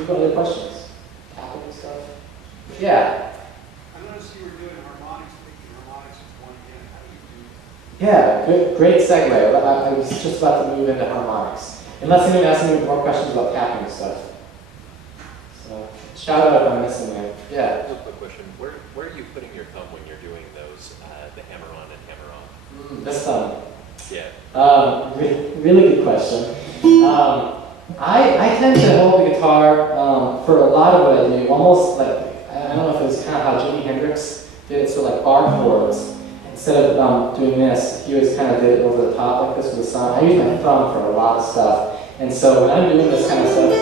you got other questions? Tapping and stuff? Yeah. I noticed you were doing harmonics, picking harmonics as one again. How do you do that? Yeah, great segue. I was just about to move into harmonics. Unless anyone has any more questions about tapping and stuff. So, shout out if I'm missing it. Yeah. Real quick question. Where are you putting your thumb when you're doing those, the hammer on and hammer off? This thumb. Yeah. Really good question. I tend to hold the guitar for a lot of what I do, almost like, I don't know if it was kind of how Jimi Hendrix did it, so like bar chords. Instead of doing this, he always kind of did it over the top like this with the song. I use my thumb for a lot of stuff. And so when I'm doing this kind of stuff,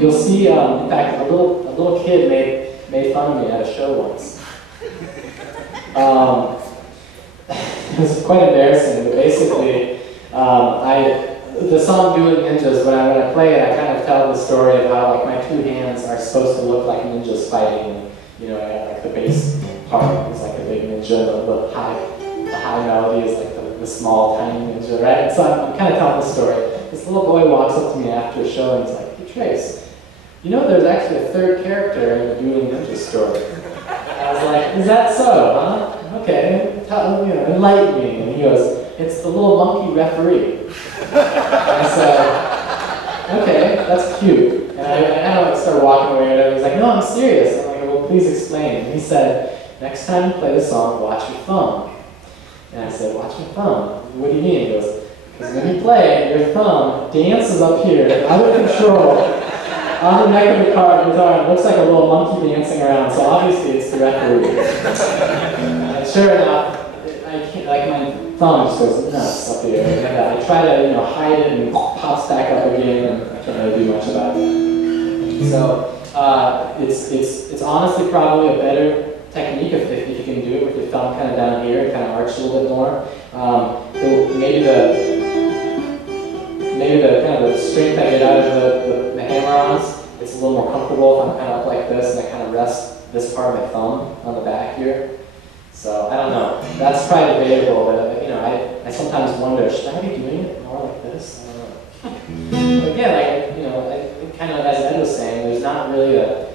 you'll see, in fact, a little kid made fun of me at a show once. It was quite embarrassing, but basically, the song Dueling Ninjas, when I play it, I kind of tell the story of how like my two hands are supposed to look like ninjas fighting, and you know, I got like the bass part is like a big ninja, the high melody is like the small tiny ninja, right? And so I'm kind of telling the story. This little boy walks up to me after a show and he's like, "Hey Trace, you know there's actually a third character in the Dueling Ninja story." I was like, "Is that so, huh? Okay, enlighten me." And he goes, "It's the little monkey referee." And I said, "Okay, that's cute." And I kind of started walking away, and he's like, "No, I'm serious." I'm like, "Well, please explain." And he said, "Next time you play the song, watch your thumb." And I said, "Watch my thumb? What do you mean?" He goes, "Because when you play, your thumb dances up here, out of control, on the neck of the guitar. It looks like a little monkey dancing around, so obviously it's the referee." And sure enough, like my thumb just goes nuts up here. And I try to hide it and it pops back up again, and I can't really do much about it. So it's honestly probably a better technique if you can do it with your thumb kind of down here and kind of arch a little bit more. Maybe the kind of the strength I get out of the hammer-ons, it's a little more comfortable if I'm kind of up like this and I kind of rest this part of my thumb on the back here. So I don't know. That's probably debatable, but I sometimes wonder, should I be doing it more like this? I don't know. But again, I kind of, as Ed was saying, there's not really a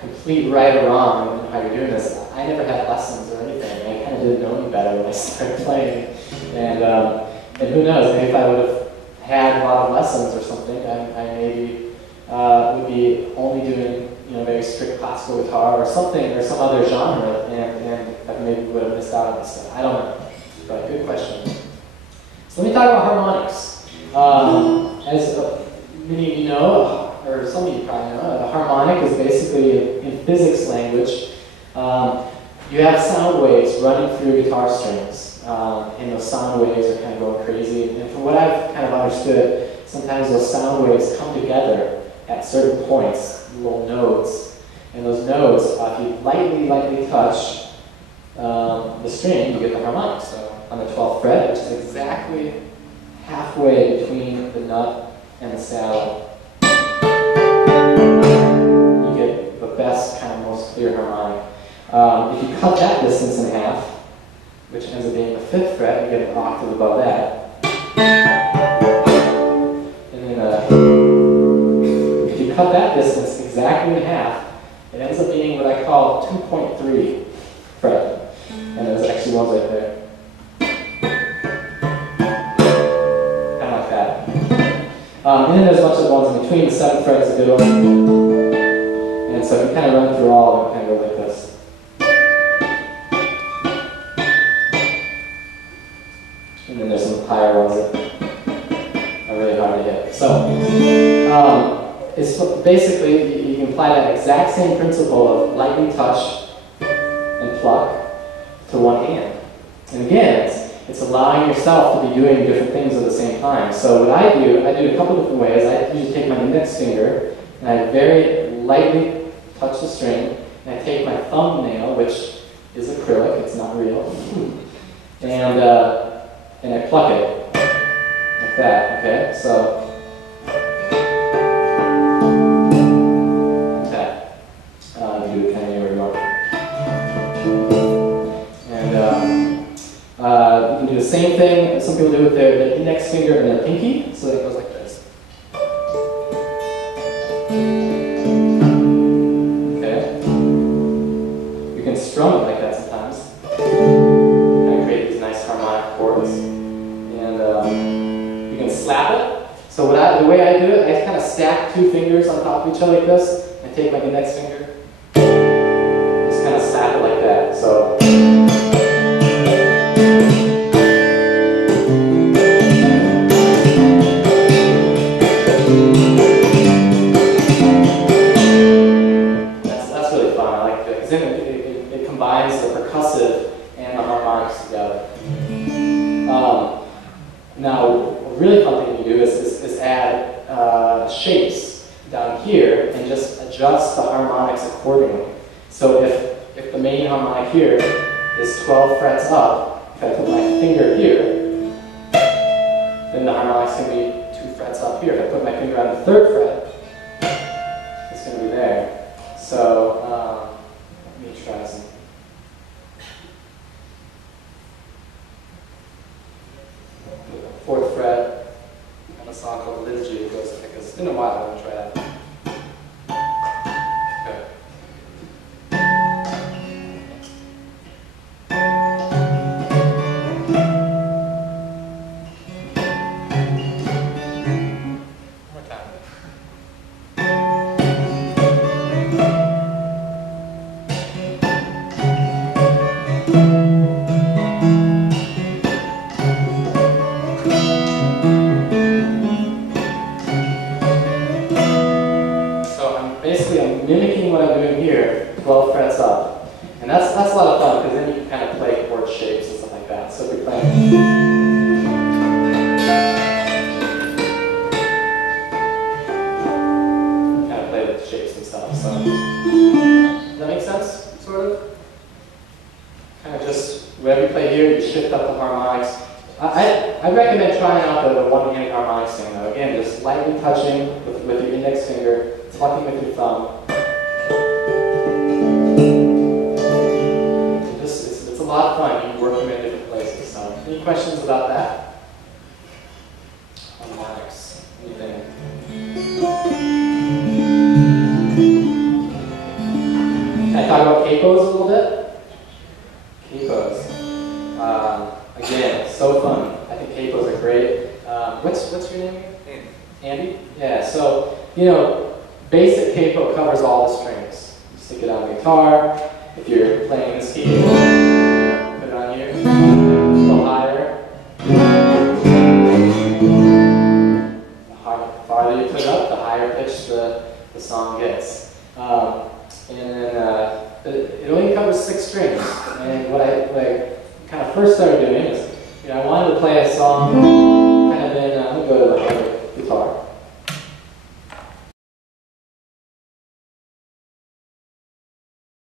complete right or wrong in how you're doing this. I never had lessons or anything. I kind of didn't know any better when I started playing. And who knows, maybe if I would have had a lot of lessons or something, I maybe would be only doing very strict classical guitar or something, or some other genre, and I maybe would have missed out on this stuff. I don't know, but good question. So let me talk about harmonics. As many of you know, or some of you probably know, a harmonic is basically, in physics language, you have sound waves running through guitar strings, and those sound waves are kind of going crazy. And from what I've kind of understood, sometimes those sound waves come together at certain points, little nodes, and those nodes, if you lightly touch the string, you get the harmonic. So on the 12th fret, which is exactly halfway between the nut and the saddle, you get the best, kind of most clear harmonic. If you cut that distance in half, which ends up being the 5th fret, you get an octave above that. And then if you cut that distance exactly in half, it ends up being what I call 2.3 fret. And there's actually ones right there. Kind of like that. And then there's a bunch of ones in between. The 7th fret is a good one. And so if you kind of run through all of them, kind of go like this. And then there's some higher ones that are really hard to hit. So it's basically, you can apply that exact same principle of lightly touch and pluck to one hand. And again, it's allowing yourself to be doing different things at the same time. So what I do a couple different ways. I usually take my index finger and I very lightly touch the string, and I take my thumbnail, which is acrylic, it's not real, and I pluck it like that. Okay, so. Do it kind of anywhere you want. And you can do the same thing some people do with their index finger and their pinky, so it goes like this. slap it. So the way I do it, I kind of stack 2 fingers on top of each other like this, and take my index finger, just kind of slap it like that. So. That's really fun. I like it because then it combines the percussive and the harmonics together. Now, a really fun thing you do is add shapes down here and just adjust the harmonics accordingly. So if the main harmonic here is 12 frets up, if I put my finger here, then the harmonic's going to be 2 frets up here. If I put my finger on the 3rd fret, it's going to be there. So let me try some. 4th fret on a song called Liturgy. It goes like this. It's been a while. I'm going to try that. Okay. One more time. I'm mimicking what I'm doing here, 12 frets up. And that's a lot of fun, because then you can kind of play chord shapes and stuff like that. So if you're playing... kind of play with shapes and stuff, so... Does that make sense, sort of? Kind of just, wherever you play here, you shift up the harmonics. I recommend trying out the one-handed harmonics thing, though. Again, just lightly touching with your index finger, plucking with your thumb. It's a lot of fun. You can work them in different places. So, any questions about that? Harmonics. Anything? Can I talk about capos a little bit? Capos. Again, so fun. I think capos are great. What's your name again? Andy. Andy? Yeah. So basic capo covers all the strings. You stick it on the guitar. If you're playing this key, put it on here. A little higher. The farther you put it up, the higher pitch the song gets. And then it only covers 6 strings. And what I kind of first started doing is, I wanted to play a song